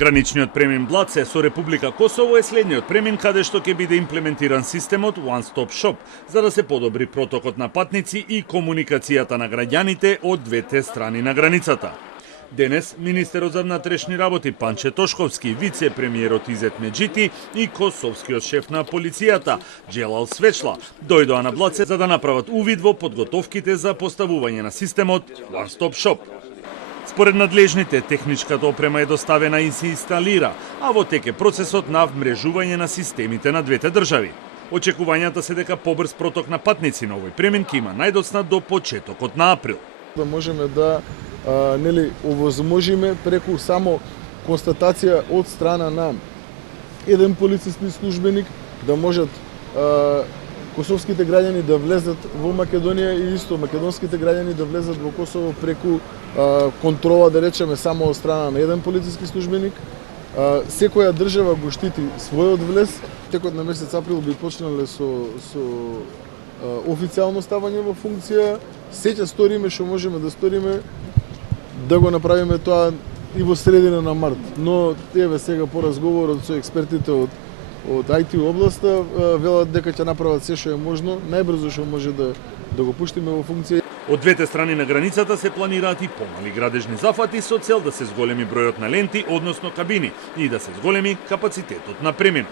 Граничниот премин Блаце со Република Косово е следниот премин каде што ќе биде имплементиран системот One Stop Shop, за да се подобри протокот на патници и комуникацијата на граѓаните од двете страни на границата. Денес, министерот за внатрешни работи Панче Тошковски, вице-премиерот Изет Меджити и косовскиот шеф на полицијата Джелал Свечла дојдоа на Блаце за да направат увид во подготовките за поставување на системот One Stop Shop. Според надлежните, техничката опрема е доставена и се инсталира, а во тек е процесот на вмрежување на системите на двете држави. Очекувањата се дека побрз проток на патници на овој премин ќе има најдоцна до почетокот на април. Да можеме да овозможиме преку само констатација од страна на еден полициски службеник да можат косовските граѓани да влезат во Македонија и исто македонските граѓани да влезат во Косово преку контрола, да речеме, само од страна на еден полициски службеник. Секоја држава го штити својот влез. Текот на месец април би почнале со официјално ставање во функција. Сеќа сториме што можеме да сториме да го направиме тоа и во средина на март. Но еве сега по разговорот со експертите од IT областа велат дека ќе направат се што е можно, најбрзо што може да го пуштиме во функција. Од двете страни на границата се планираат и помали градежни зафати со цел да се зголеми бројот на ленти, односно кабини, и да се зголеми капацитетот на преминот.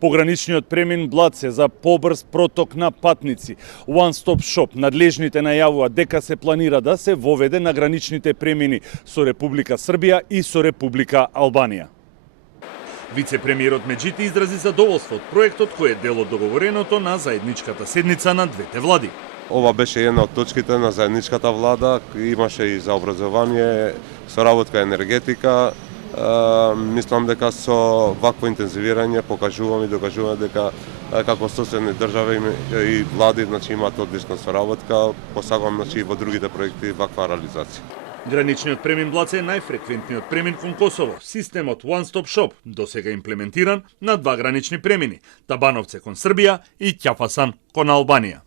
Пограничниот премин Блаце за побрз проток на патници. One Stop Shop надлежните најавува дека се планира да се воведе на граничните премини со Република Србија и со Република Албанија. Вице-премиерот Меджити изрази задоволство од проектот кој е дел од договореното на заедничката седница на двете влади. Ова беше една од точките на заедничката влада, имаше и за образование, соработка енергетика. Мислам дека со вакво интензивирање покажуваме и докажуваме дека како соседни држави и влади имаат одлична соработка, посакувам и во другите проекти ваква реализација. Граничниот премин Блаце е најфреквентниот премин кон Косово. Системот One Stop Shop досега имплементиран на два гранични премини – Табановце кон Србија и Ќафасан кон Албанија.